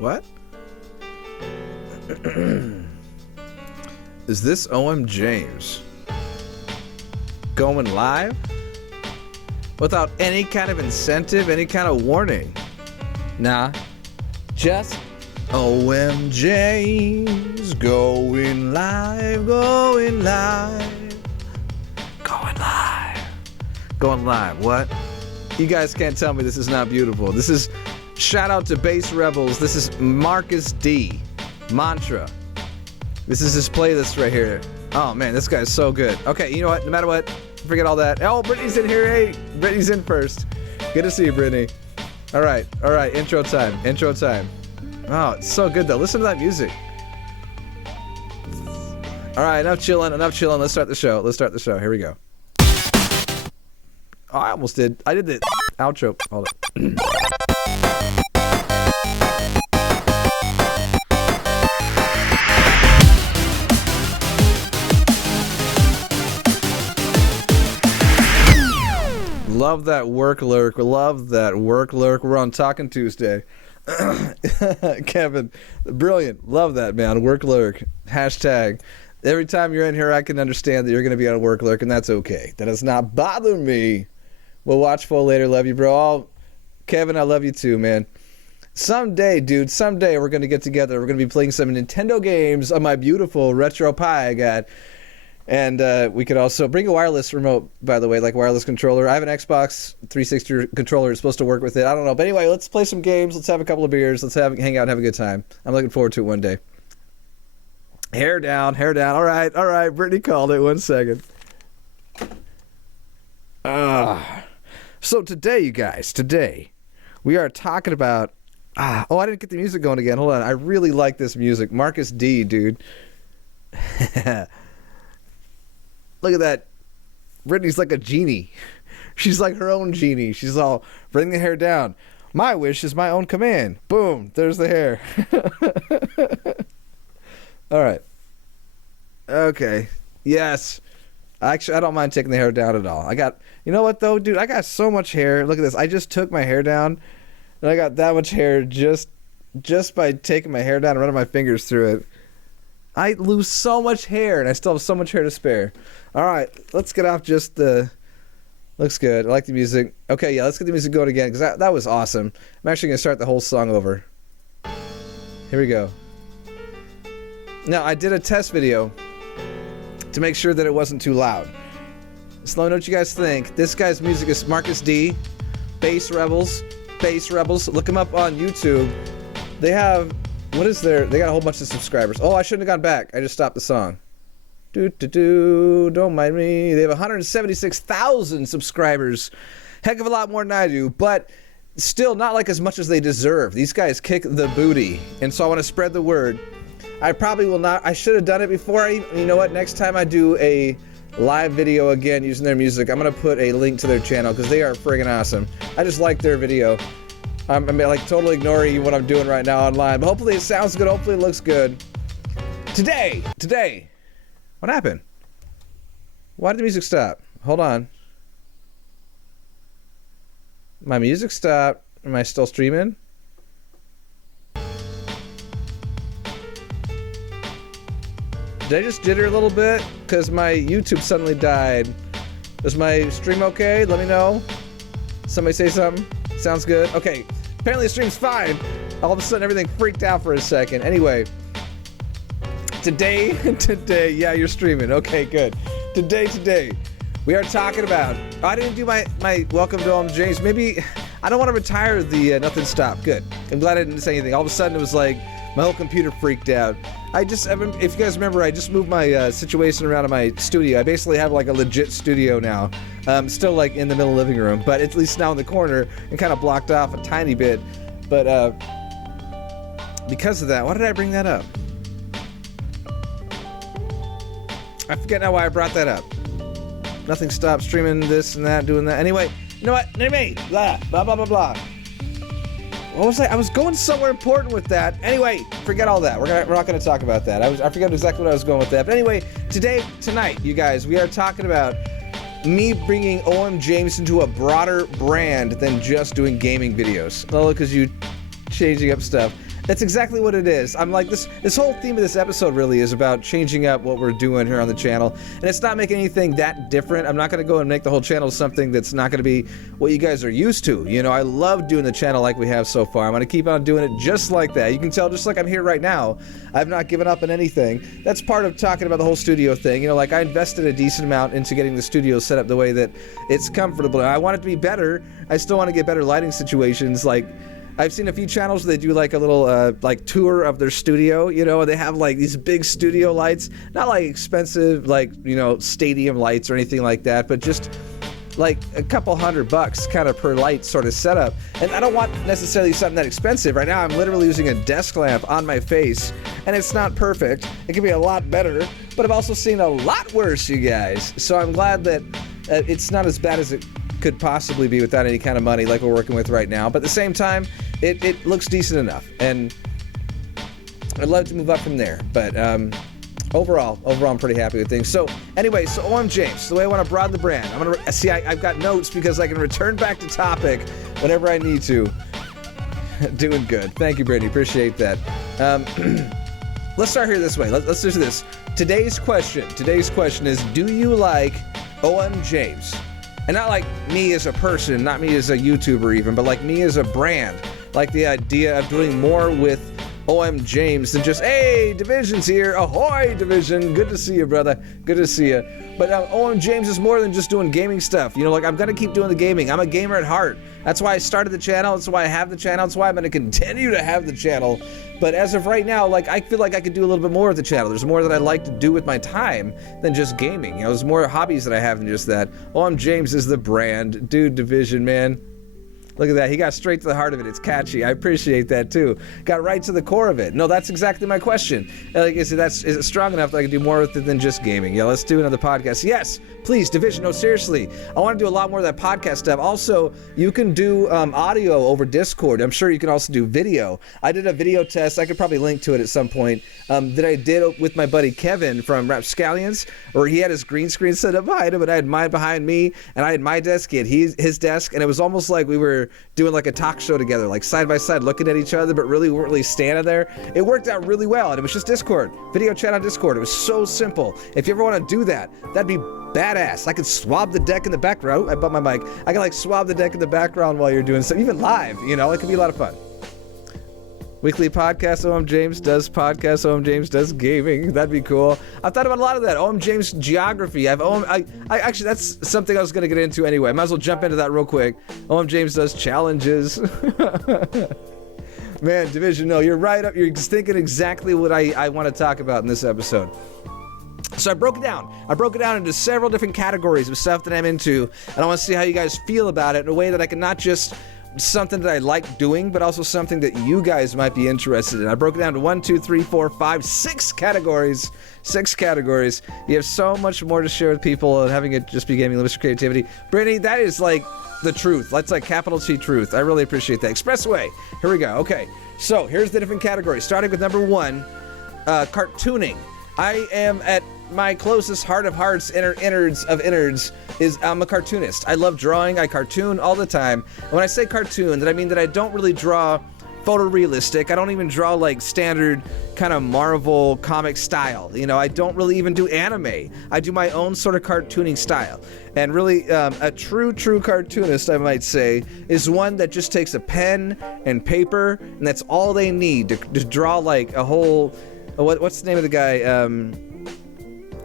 What? Is this OMJames going live without any kind of incentive, any kind of warning? Nah, just OMJames going live, going live, going live, going live. What? You guys can't tell me this is not beautiful. This is shout out to Bass Rebels. This is Marcus D. Mantra. This is his playlist right here. Oh man, this guy's so good. Okay, you know what? No matter what, forget all that. Oh, Brittany's in here. Hey, Brittany's in first. Good to see you, Brittany. All right. Intro time. Oh, it's so good though. Listen to that music. All right, enough chilling. Let's start the show. Here we go. Oh, I almost did. I did the outro. Hold on. Love that work lurk. We're on Talking Tuesday. Kevin, brilliant. Love that, man. Work lurk. Hashtag. Every time you're in here, I can understand that you're going to be on work lurk, and that's okay. That does not bother me. We'll watch full later. Love you, bro. Oh, Kevin, I love you too, man. Someday, dude, we're going to get together. We're going to be playing some Nintendo games on my beautiful Retro Pi I got. And we could also bring a wireless remote, by the way, like wireless controller. I have an Xbox 360 controller. It's supposed to work with it. I don't know. But anyway, let's play some games. Let's have a couple of beers. Let's hang out and have a good time. I'm looking forward to it one day. Hair down. All right. Brittany called it. 1 second. So today, you guys, we are talking about... I didn't get the music going again. Hold on. I really like this music. Marcus D, dude. Look at that. Brittany's like a genie. She's like her own genie. She's all, bring the hair down. My wish is my own command. Boom. There's the hair. All right. Okay. Yes. Actually, I don't mind taking the hair down at all. You know what though, dude? I got so much hair. Look at this. I just took my hair down, and I got that much hair just by taking my hair down and running my fingers through it. I lose so much hair, and I still have so much hair to spare. All right, let's get off just the... Looks good. I like the music. Okay, yeah, let's get the music going again, because that was awesome. I'm actually going to start the whole song over. Here we go. Now, I did a test video to make sure that it wasn't too loud. So let me know what you guys think. This guy's music is Marcus D. Bass Rebels. Look him up on YouTube. They have... They got a whole bunch of subscribers. Oh, I shouldn't have gone back. I just stopped the song. Don't mind me. They have 176,000 subscribers. Heck of a lot more than I do, but still not like as much as they deserve. These guys kick the booty, and so I want to spread the word. I probably will not. I should have done it before. You know what? Next time I do a live video again using their music, I'm going to put a link to their channel because they are friggin' awesome. I just like their video. I'm like totally ignoring what I'm doing right now online, but hopefully it sounds good. Hopefully it looks good. Today, what happened? Why did the music stop? Hold on. My music stopped. Am I still streaming? Did I just jitter a little bit? Because my YouTube suddenly died. Is my stream okay? Let me know. Somebody say something. Sounds good. Okay. Apparently the stream's fine. All of a sudden everything freaked out for a second. Anyway. Today, yeah, you're streaming. Okay, good. Today, we are talking about... Oh, I didn't do my welcome to OMJames. Maybe... I don't want to retire the nothing stop. Good. I'm glad I didn't say anything. All of a sudden it was like my whole computer freaked out. If you guys remember, I just moved my situation around in my studio. I basically have like a legit studio now. Still like in the middle living room, but at least now in the corner and kind of blocked off a tiny bit. But because of that, why did I bring that up? I forget now why I brought that up. Nothing stopped streaming this and that, doing that. Anyway, you know what? Anyway, blah, blah, blah, blah, blah. What was I was going somewhere important with that. Anyway, forget all that. We're not going to talk about that. I forget exactly what I was going with that. But anyway, tonight, you guys, we are talking about me bringing OMJames into a broader brand than just doing gaming videos. Well, because you changing up stuff. That's exactly what it is. I'm like, this whole theme of this episode really is about changing up what we're doing here on the channel. And it's not making anything that different. I'm not going to go and make the whole channel something that's not going to be what you guys are used to. You know, I love doing the channel like we have so far. I'm going to keep on doing it just like that. You can tell just like I'm here right now. I've not given up on anything. That's part of talking about the whole studio thing. You know, like I invested a decent amount into getting the studio set up the way that it's comfortable. I want it to be better. I still want to get better lighting situations. Like, I've seen a few channels where they do like a little like tour of their studio, you know, and they have like these big studio lights, not like expensive, like, you know, stadium lights or anything like that, but just like a couple $100 kind of per light sort of setup. And I don't want necessarily something that expensive. Right now I'm literally using a desk lamp on my face, and it's not perfect. It can be a lot better, but I've also seen a lot worse, you guys. So I'm glad that it's not as bad as it could possibly be without any kind of money like we're working with right now. But at the same time, it looks decent enough, and I'd love to move up from there. But overall, I'm pretty happy with things. So anyway, so OMJames, the way I want to broaden the brand, I'm gonna see. I've got notes because I can return back to topic whenever I need to. Doing good. Thank you, Brittany. Appreciate that. Let's start here this way. Let's do this. Today's question is: do you like OMJames? And not like me as a person, not me as a YouTuber even, but like me as a brand. Like the idea of doing more with OMJames than just, hey, Division's here, ahoy, Division, good to see you, brother, good to see you. But OMJames is more than just doing gaming stuff. You know, like I'm gonna keep doing the gaming. I'm a gamer at heart. That's why I started the channel. That's why I have the channel. That's why I'm gonna continue to have the channel. But as of right now, like I feel like I could do a little bit more with the channel. There's more that I like to do with my time than just gaming. You know, there's more hobbies that I have than just that. OMJames is the brand. Dude, Division, man. Look at that. He got straight to the heart of it. It's catchy. I appreciate that too. Got right to the core of it. No, that's exactly my question. Like, is it strong enough that I can do more with it than just gaming? Yeah, let's do another podcast. Yes, please, Division. No, seriously. I want to do a lot more of that podcast stuff. Also, you can do audio over Discord. I'm sure you can also do video. I did a video test. I could probably link to it at some point that I did with my buddy Kevin from Rapscallions, where he had his green screen set up behind him, and I had mine behind me, and I had my desk, he had his desk, and it was almost like we were doing like a talk show together, like side by side, looking at each other, but really weren't really standing there. It worked out really well, and it was just Discord, video chat on Discord. It was so simple. If you ever want to do that, that'd be badass. I could swab the deck in the background. I bumped my mic. I can like swab the deck in the background while you're doing stuff, even live. You know, it could be a lot of fun. Weekly podcast, OMJames does podcast, OMJames does gaming. That'd be cool. I've thought about a lot of that. OMJames geography. I actually, that's something I was going to get into anyway. I might as well jump into that real quick. OMJames does challenges. Man, Division, no, you're right up. You're thinking exactly what I want to talk about in this episode. So I broke it down. I broke it down into several different categories of stuff that I'm into, and I want to see how you guys feel about it in a way that I can not just something that I like doing, but also something that you guys might be interested in. I broke it down to 1, 2, 3, 4, 5, 6 categories. 6 categories. You have so much more to share with people, and having it just be gaming limits creativity. Brittany, that is like the truth. That's like capital T truth. I really appreciate that. Expressway. Here we go. Okay. So here's the different categories. Starting with number 1, cartooning. I am at my closest heart of hearts, innards of innards, is I'm a cartoonist. I love drawing. I cartoon all the time. And when I say cartoon, that I mean that I don't really draw photorealistic. I don't even draw like standard kind of Marvel comic style. You know, I don't really even do anime. I do my own sort of cartooning style. And really, a true cartoonist, I might say, is one that just takes a pen and paper, and that's all they need to draw like a whole... What's the name of the guy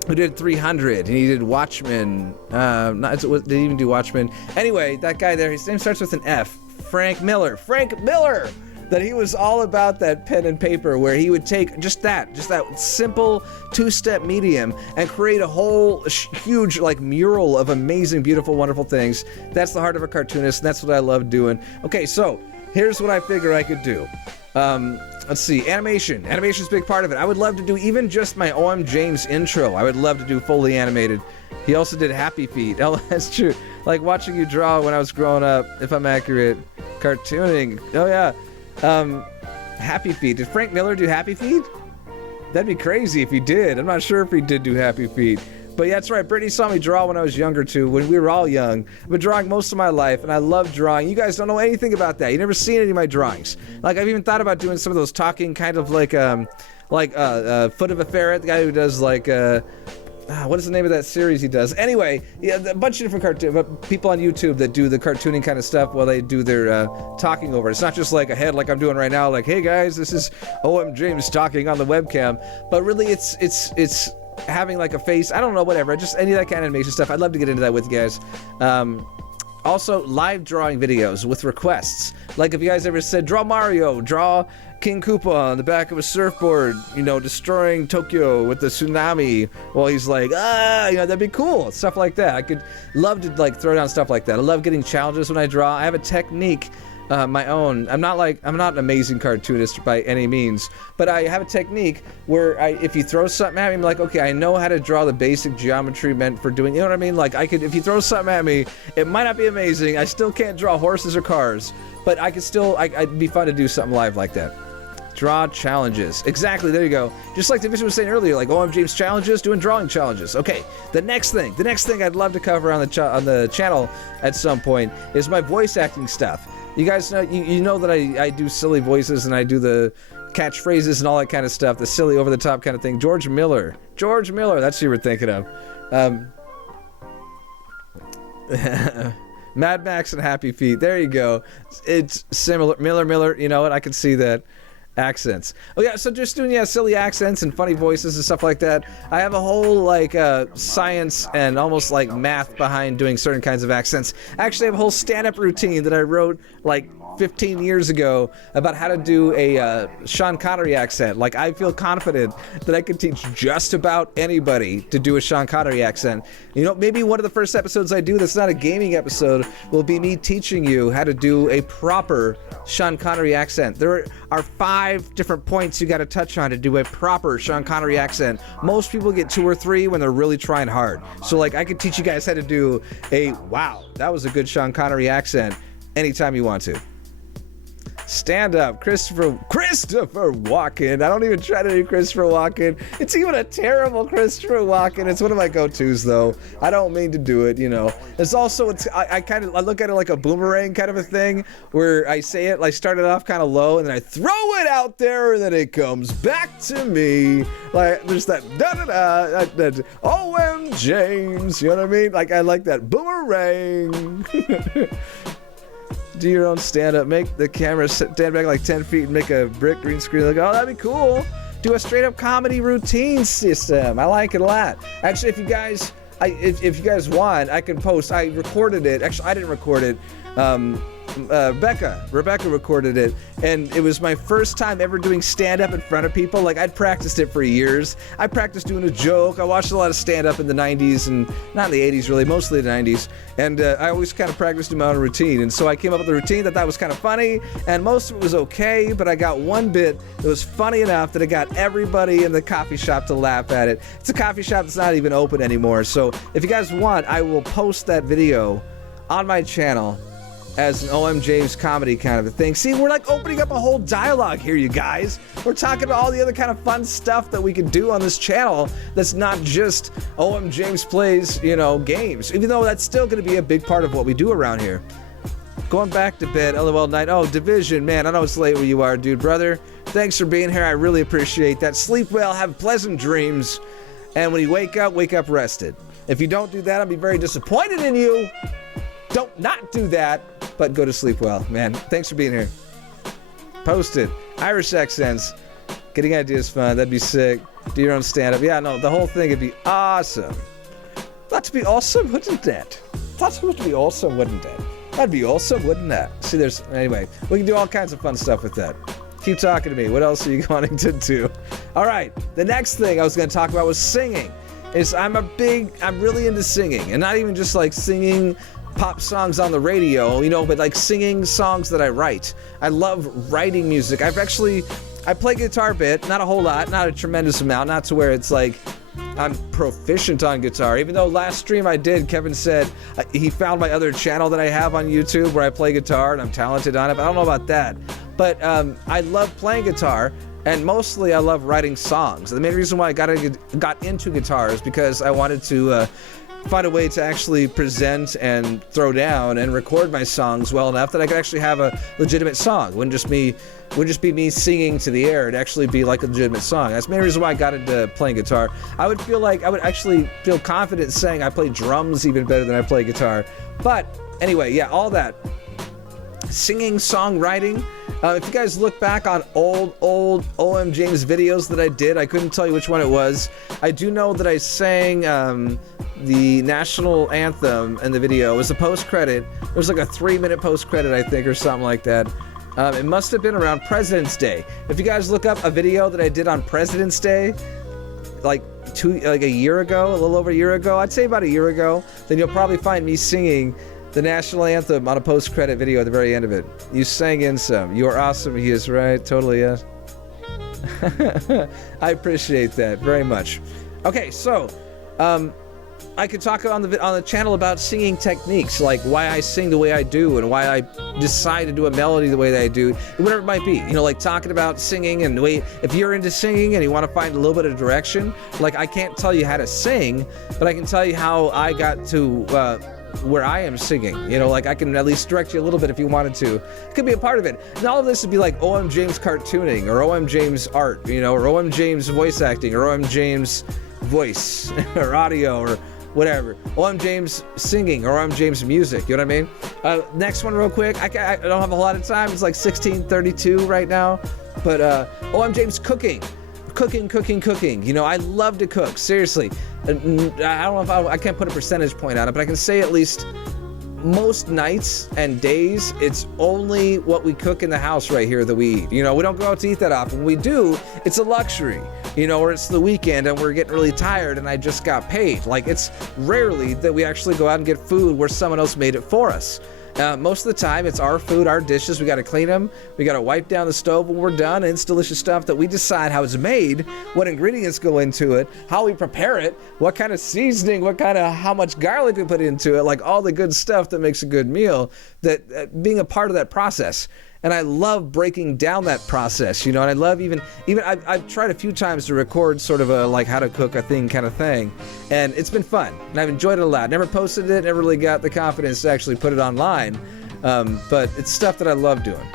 who did 300? And he did Watchmen. Did he even do Watchmen? Anyway, that guy there, his name starts with an F. Frank Miller. That he was all about that pen and paper, where he would take just that simple 2-step medium and create a whole huge like mural of amazing, beautiful, wonderful things. That's the heart of a cartoonist, and that's what I love doing. Okay, so here's what I figure I could do. Let's see, animation. Animation's a big part of it. I would love to do even just my OMJames intro. I would love to do fully animated. He also did Happy Feet. Oh, that's true. Like watching you draw when I was growing up, if I'm accurate. Cartooning. Oh, yeah. Happy Feet. Did Frank Miller do Happy Feet? That'd be crazy if he did. I'm not sure if he did do Happy Feet. But yeah, that's right. Brittany saw me draw when I was younger too, when we were all young. I've been drawing most of my life, and I love drawing. You guys don't know anything about that. You've never seen any of my drawings. Like, I've even thought about doing some of those talking kind of like Foot of a Ferret, the guy who does like what is the name of that series he does? Anyway, yeah, a bunch of different people on YouTube that do the cartooning kind of stuff while they do their talking over it. It's not just like a head like I'm doing right now, like, hey guys, this is OMJames talking on the webcam. But really, it's having like a face. I don't know, whatever. Just any of that kind of animation stuff. I'd love to get into that with you guys. Also, live drawing videos with requests. Like if you guys ever said, draw Mario, draw King Koopa on the back of a surfboard, you know, destroying Tokyo with the tsunami. Well, he's like, you know, that'd be cool. Stuff like that. I could love to like throw down stuff like that. I love getting challenges when I draw. I have a technique, my own. I'm not an amazing cartoonist by any means, but I have a technique where if you throw something at me, I'm like, okay, I know how to draw the basic geometry meant for doing, you know what I mean? Like if you throw something at me, it might not be amazing. I still can't draw horses or cars, but I could still, it'd be fun to do something live like that. Draw challenges. Exactly, there you go. Just like Division was saying earlier, like OMJames challenges, doing drawing challenges. Okay, the next thing I'd love to cover on the channel at some point is my voice acting stuff. You guys know, you know that I do silly voices and I do the catchphrases and all that kind of stuff, the silly over the top kind of thing. George Miller, that's who you were thinking of. Mad Max and Happy Feet, there you go. It's similar. Miller, you know what, I can see that. Accents. Oh yeah, so just doing silly accents and funny voices and stuff like that. I have a whole like science and almost like math behind doing certain kinds of accents. Actually, I have a whole stand-up routine that I wrote like 15 years ago about how to do a Sean Connery accent. Like, I feel confident that I could teach just about anybody to do a Sean Connery accent. You know, maybe one of the first episodes I do that's not a gaming episode will be me teaching you how to do a proper Sean Connery accent. There are 5 different points you got to touch on to do a proper Sean Connery accent. Most people get 2 or 3 when they're really trying hard. So like, I could teach you guys how to do a, wow, that was a good Sean Connery accent anytime you want to. Stand up, Christopher Walken. I don't even try to do Christopher Walken. It's even a terrible Christopher Walken. It's one of my go-tos, though. I don't mean to do it, you know. It's also, I look at it like a boomerang kind of a thing, where I say it, like, start it off kind of low, and then I throw it out there, and then it comes back to me. Like, there's that that OMJames, you know what I mean? Like, I like that boomerang. Do your own stand-up. Make the camera stand back like 10 feet and make a brick green screen. Like, oh, that'd be cool. Do a straight-up comedy routine system. I like it a lot. Actually, if you guys want, I can post. I recorded it. Actually, I didn't record it. Rebecca recorded it, and it was my first time ever doing stand-up in front of people. Like, I'd practiced it for years. I practiced doing a joke. I watched a lot of stand-up in the 90s, and not in the 80s really, mostly the 90s, and I always kind of practiced my own routine, and so I came up with a routine that was kind of funny, and most of it was okay, but I got one bit that was funny enough that it got everybody in the coffee shop to laugh at it. It's a coffee shop that's not even open anymore, so if you guys want, I will post that video on my channel as an OMJames comedy kind of a thing. See, we're like opening up a whole dialogue here, you guys. We're talking about all the other kind of fun stuff that we can do on this channel that's not just OMJames plays, you know, games. Even though that's still going to be a big part of what we do around here. Going back to bed, LOL night. Oh, Division, man, I know it's late where you are, dude, brother. Thanks for being here. I really appreciate that. Sleep well, have pleasant dreams, and when you wake up rested. If you don't do that, I'll be very disappointed in you. Don't not do that, but go to sleep well, man. Thanks for being here. Post it. Irish accents. Getting ideas fun. That'd be sick. Do your own stand-up. Yeah, no, the whole thing would be awesome. That'd be awesome, wouldn't that? That would be awesome, wouldn't it? That'd be awesome, wouldn't that? See, anyway, we can do all kinds of fun stuff with that. Keep talking to me. What else are you wanting to do? All right, the next thing I was going to talk about was singing. I'm really into singing, and not even just like singing pop songs on the radio, you know, but like singing songs that I write. I love writing music. I play guitar a bit, not a whole lot, not a tremendous amount, not to where it's like I'm proficient on guitar. Even though last stream I did, Kevin said he found my other channel that I have on YouTube where I play guitar and I'm talented on it, but I don't know about that. But I love playing guitar. And mostly I love writing songs. The main reason why I got into guitar is because I wanted to find a way to actually present and throw down and record my songs well enough that I could actually have a legitimate song. It wouldn't just be me singing to the air. It'd actually be like a legitimate song. That's the main reason why I got into playing guitar. I would actually feel confident saying I play drums even better than I play guitar. But anyway, yeah, all that. Singing, songwriting. If you guys look back on old OMJames videos that I did, I couldn't tell you which one it was. I do know that I sang the national anthem in the video. It was a post-credit. It was like a 3-minute post-credit, I think, or something like that. It must have been around President's Day. If you guys look up a video that I did on President's Day, like a year ago, a little over a year ago, I'd say about a year ago, then you'll probably find me singing the national anthem on a post-credit video at the very end of it. You sang in some. You are awesome. He is right. Totally, yes. I appreciate that very much. Okay, so I could talk on the channel about singing techniques, like why I sing the way I do and why I decide to do a melody the way that I do, whatever it might be. You know, like talking about singing and the way, if you're into singing and you want to find a little bit of direction, like I can't tell you how to sing, but I can tell you how I got to where I am singing. You know, like I can at least direct you a little bit if you wanted to. It could be a part of it. And all of this would be like OMJames cartooning or OMJames art, you know, or OMJames voice acting or OMJames voice or audio or whatever. OMJames singing or OMJames music, you know what I mean? Next one real quick. I don't have a lot of time. It's like 16:32 right now. But OMJames cooking. Cooking. You know, I love to cook. Seriously. I don't know if I can't put a percentage point on it, but I can say at least most nights and days, it's only what we cook in the house right here that we eat. You know, we don't go out to eat that often. When we do, it's a luxury, you know, or it's the weekend and we're getting really tired and I just got paid. Like, it's rarely that we actually go out and get food where someone else made it for us. Most of the time, it's our food, our dishes. We got to clean them. We got to wipe down the stove when we're done. And it's delicious stuff that we decide how it's made, what ingredients go into it, how we prepare it, what kind of seasoning, how much garlic we put into it, like all the good stuff that makes a good meal, that being a part of that process. And I love breaking down that process, you know, and I love even I've tried a few times to record sort of a like how to cook a thing kind of thing, and it's been fun, and I've enjoyed it a lot. Never posted it, never really got the confidence to actually put it online, but it's stuff that I love doing.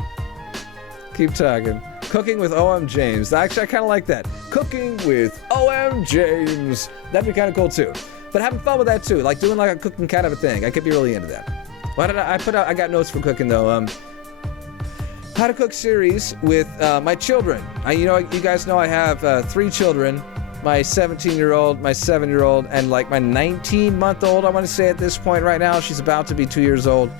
Keep talking. Cooking with OMJames. Actually, I kind of like that. Cooking with OMJames. That'd be kind of cool too. But having fun with that too, like doing like a cooking kind of a thing. I could be really into that. Why did I put out? I got notes for cooking though. How to cook series with my children. You know, you guys know I have 3 children. My 17-year-old, my 7-year-old, and like my 19-month-old, I want to say at this point right now. She's about to be 2 years old.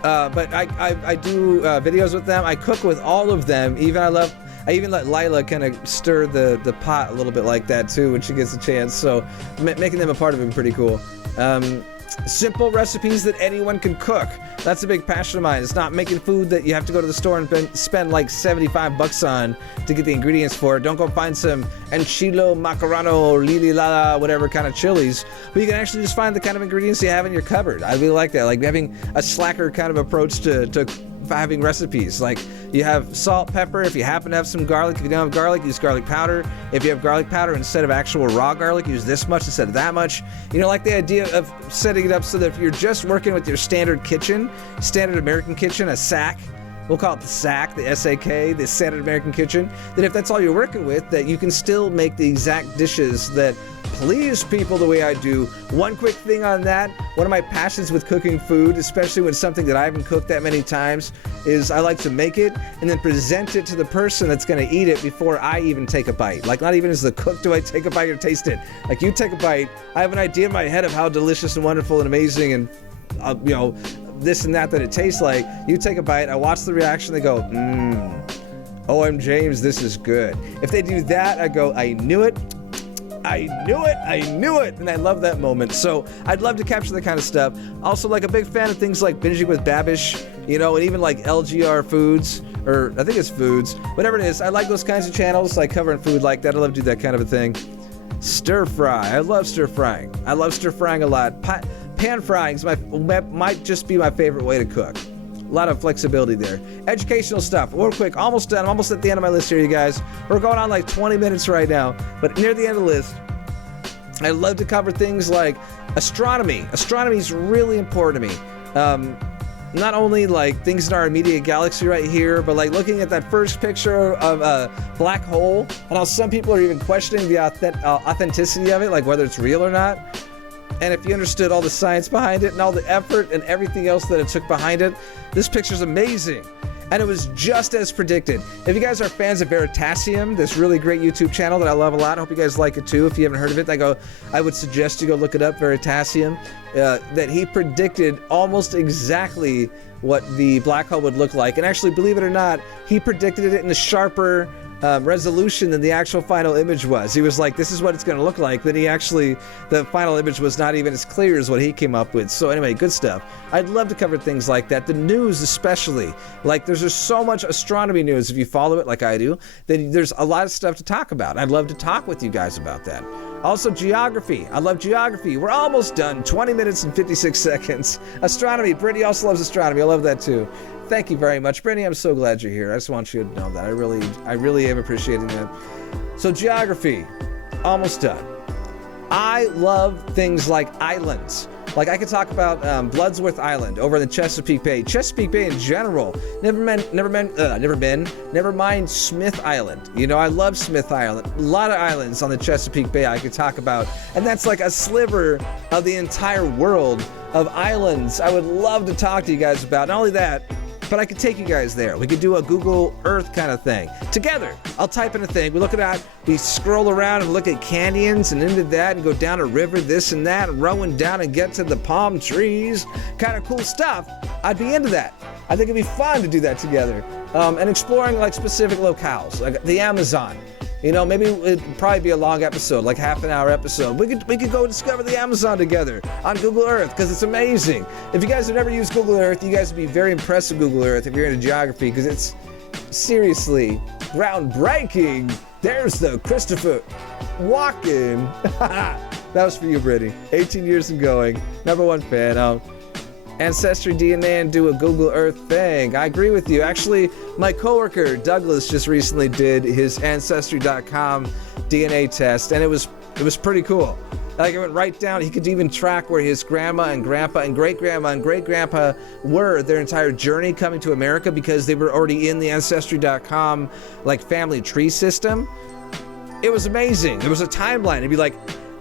But I do videos with them. I cook with all of them. I even let Lila kind of stir the pot a little bit like that too when she gets a chance. So making them a part of it is pretty cool. Simple recipes that anyone can cook. That's a big passion of mine. It's not making food that you have to go to the store and spend like $75 on to get the ingredients for it. Don't go find some enchilo, macarano, or lili lala, whatever kind of chilies. But you can actually just find the kind of ingredients you have in your cupboard. I really like that. Like having a slacker kind of approach to having recipes. Like you have salt, pepper. If you happen to have some garlic, if you don't have garlic, use garlic powder. If you have garlic powder instead of actual raw garlic, use this much instead of that much. You know, like the idea of setting it up so that if you're just working with your standard kitchen, standard American kitchen, a SAK, we'll call it the SAK, the S-A-K, the standard American kitchen, that if that's all you're working with, that you can still make the exact dishes that please people the way I do. One quick thing on that, one of my passions with cooking food, especially when it's something that I haven't cooked that many times, is I like to make it and then present it to the person that's going to eat it before I even take a bite. Like not even as the cook do I take a bite or taste it. Like you take a bite, I have an idea in my head of how delicious and wonderful and amazing and you know, this and that it tastes like. You take a bite, I watch the reaction, they go, OMJames, this is good. If they do that, I go, I knew it. And I love that moment. So I'd love to capture that kind of stuff. Also, like a big fan of things like Binging with Babish, you know, and even like LGR Foods, or I think it's Foods, whatever it is. I like those kinds of channels, like covering food like that. I love to do that kind of a thing. Stir fry. I love stir frying. I love stir frying a lot. Pan frying might just be my favorite way to cook. lot of flexibility there. Educational stuff, real quick, almost done. I'm almost at the end of my list here, you guys. We're going on like 20 minutes right now, but near the end of the list, I love to cover things like astronomy. Astronomy is really important to me. Not only like things in our immediate galaxy right here, but like looking at that first picture of a black hole and how some people are even questioning the authenticity of it, like whether it's real or not. And if you understood all the science behind it and all the effort and everything else that it took behind it, this picture's amazing. And it was just as predicted. If you guys are fans of Veritasium, this really great YouTube channel that I love a lot, I hope you guys like it too. If you haven't heard of it, I would suggest you go look it up, Veritasium. That he predicted almost exactly what the black hole would look like. And actually, believe it or not, he predicted it in a sharper resolution than the actual final image was. He was like, this is what it's going to look like. Then the final image was not even as clear as what he came up with. So anyway, good stuff. I'd love to cover things like that. The news especially. Like there's just so much astronomy news. If you follow it like I do, then there's a lot of stuff to talk about. I'd love to talk with you guys about that. Also, geography. I love geography. We're almost done. 20 minutes and 56 seconds. Astronomy. Brittany also loves astronomy. I love that too. Thank you very much, Brittany. I'm so glad you're here. I just want you to know that. I really am appreciating that. So, geography. Almost done. I love things like islands. Like I could talk about Bloodsworth Island over in the Chesapeake Bay. Chesapeake Bay in general. Never mind Smith Island. You know, I love Smith Island. A lot of islands on the Chesapeake Bay I could talk about. And that's like a sliver of the entire world of islands I would love to talk to you guys about. Not only that, but I could take you guys there. We could do a Google Earth kind of thing. Together, I'll type in a thing. We look at that, we scroll around and look at canyons and into that and go down a river, this and that, and rowing down and get to the palm trees. Kind of cool stuff. I'd be into that. I think it'd be fun to do that together. And exploring like specific locales, like the Amazon. You know, maybe it'd probably be a long episode, like half an hour episode. We could go discover the Amazon together on Google Earth because it's amazing. If you guys have never used Google Earth, you guys would be very impressed with Google Earth if you're into geography because it's seriously groundbreaking. There's the Christopher Walken. That was for you, Brittany. 18 years and going. #1 fan. Ancestry DNA and do a Google Earth thing. I agree with you. Actually, my coworker Douglas just recently did his Ancestry.com DNA test, and it was pretty cool. Like it went right down. He could even track where his grandma and grandpa and great-grandma and great-grandpa were their entire journey coming to America because they were already in the Ancestry.com like family tree system. It was amazing. There was a timeline. It'd be like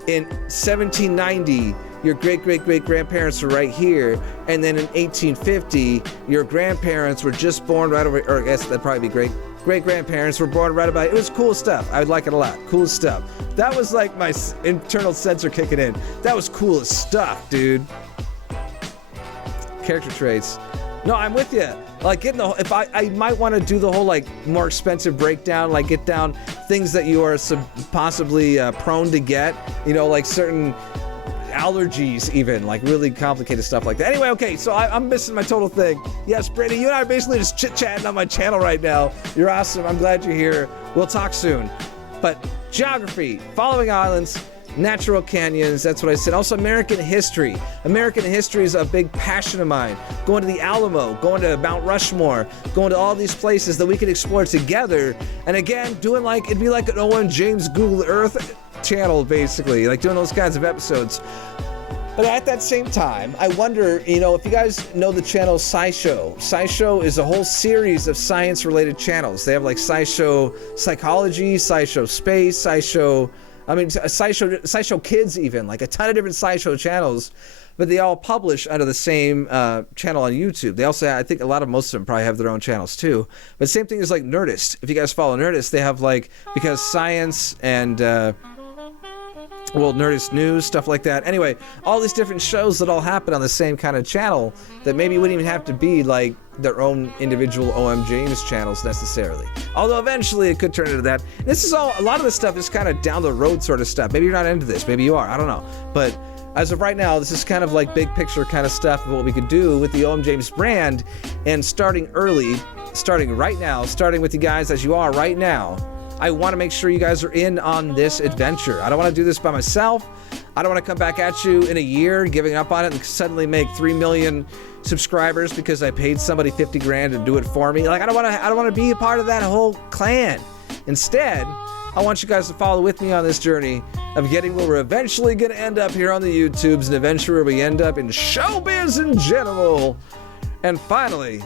in 1790. Your great-great-great-grandparents were right here, and then in 1850, your grandparents were just born right over, or I guess that'd probably be great-grandparents were born right about. It was cool stuff. I would like it a lot. Cool stuff. That was like my internal sensor kicking in. That was cool as stuff, dude. Character traits. No, I'm with you. Like getting the, if I might want to do the whole like more expensive breakdown, like get down things that you are possibly prone to get. You know, like certain allergies, even like really complicated stuff like that. Anyway, okay, so I'm missing my total thing. Yes, Brittany, you and I are basically just chit-chatting on my channel right now. You're awesome. I'm glad you're here. We'll talk soon. But geography, following islands, natural canyons, that's what I said. Also, American history. American history is a big passion of mine. Going to the Alamo, going to Mount Rushmore, going to all these places that we can explore together. And again, doing like, it'd be like an OMJames Google Earth channel, basically, like doing those kinds of episodes. But at that same time, I wonder, you know, if you guys know the channel SciShow. SciShow is a whole series of science-related channels. They have like SciShow Psychology, SciShow Space, SciShow Kids even, like a ton of different SciShow channels, but they all publish under the same channel on YouTube. They also, I think most of them probably have their own channels too. But same thing as like Nerdist. If you guys follow Nerdist, they have like, because science and Nerdist news, stuff like that. Anyway, all these different shows that all happen on the same kind of channel that maybe wouldn't even have to be like their own individual OMJames channels necessarily. Although eventually it could turn into that. This is all, a lot of this stuff is kind of down the road sort of stuff. Maybe you're not into this, maybe you are, I don't know. But as of right now, this is kind of like big picture kind of stuff of what we could do with the OMJames brand, and starting early, starting right now, starting with you guys as you are right now. I want to make sure you guys are in on this adventure. I don't want to do this by myself. I don't want to come back at you in a year giving up on it and suddenly make 3 million subscribers because I paid somebody 50 grand to do it for me. Like, I don't want to be a part of that whole clan. Instead, I want you guys to follow with me on this journey of getting where we're eventually going to end up here on the YouTubes, and eventually where we end up in showbiz in general. And finally,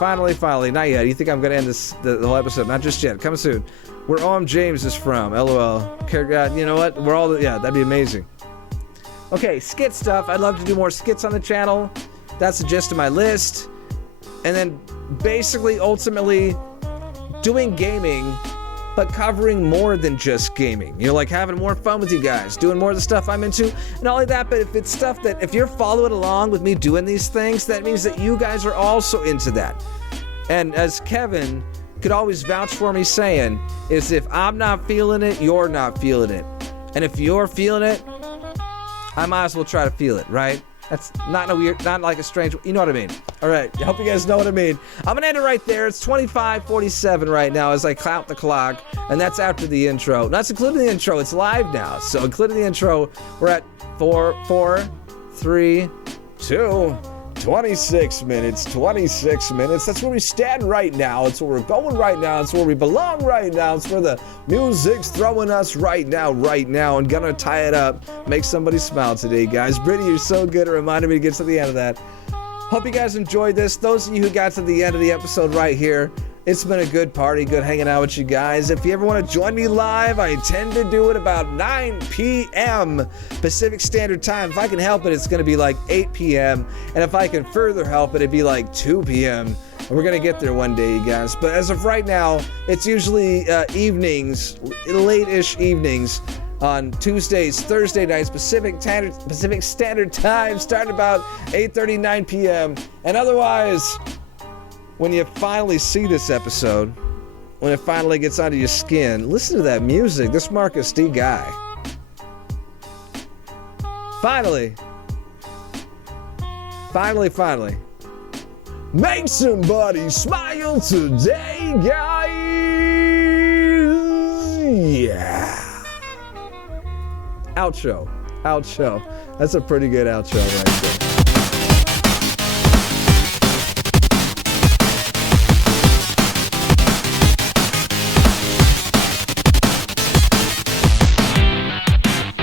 not yet. You think I'm going to end the whole episode? Not just yet. Coming soon. Where OMJames is from. LOL. You know what? Yeah, that'd be amazing. Okay, skit stuff. I'd love to do more skits on the channel. That's the gist of my list. And then basically, ultimately, doing gaming, but covering more than just gaming. You know, like having more fun with you guys, doing more of the stuff I'm into. And not only that, but if it's stuff that, if you're following along with me doing these things, that means that you guys are also into that. And as Kevin could always vouch for me saying, is if I'm not feeling it, you're not feeling it. And if you're feeling it, I might as well try to feel it, right? That's not like a strange, you know what I mean. All right, I hope you guys know what I mean. I'm gonna end it right there. It's 25:47 right now as I count the clock, and that's after the intro. That's including the intro. It's live now, so including the intro, we're at 4, 3, 2, 26 minutes. That's where we stand right now. It's where we're going right now. It's where we belong right now. It's where the music's throwing us right now. And gonna tie it up. Make somebody smile today, guys. Brittany, you're so good at reminding me to get to the end of that. Hope you guys enjoyed this. Those of you who got to the end of the episode right here, it's been a good party, good hanging out with you guys. If you ever want to join me live, I intend to do it about 9 p.m. Pacific Standard Time. If I can help it, it's going to be like 8 p.m. And if I can further help it, it'd be like 2 p.m. And we're going to get there one day, you guys. But as of right now, it's usually evenings, late-ish evenings, on Tuesdays, Thursday nights, Pacific Standard Time, starting about 8:30, 9 p.m. And otherwise, when you finally see this episode, when it finally gets under your skin, listen to that music. This Marcus D guy. Finally. Make somebody smile today, guys. Yeah. Outro. That's a pretty good outro right there.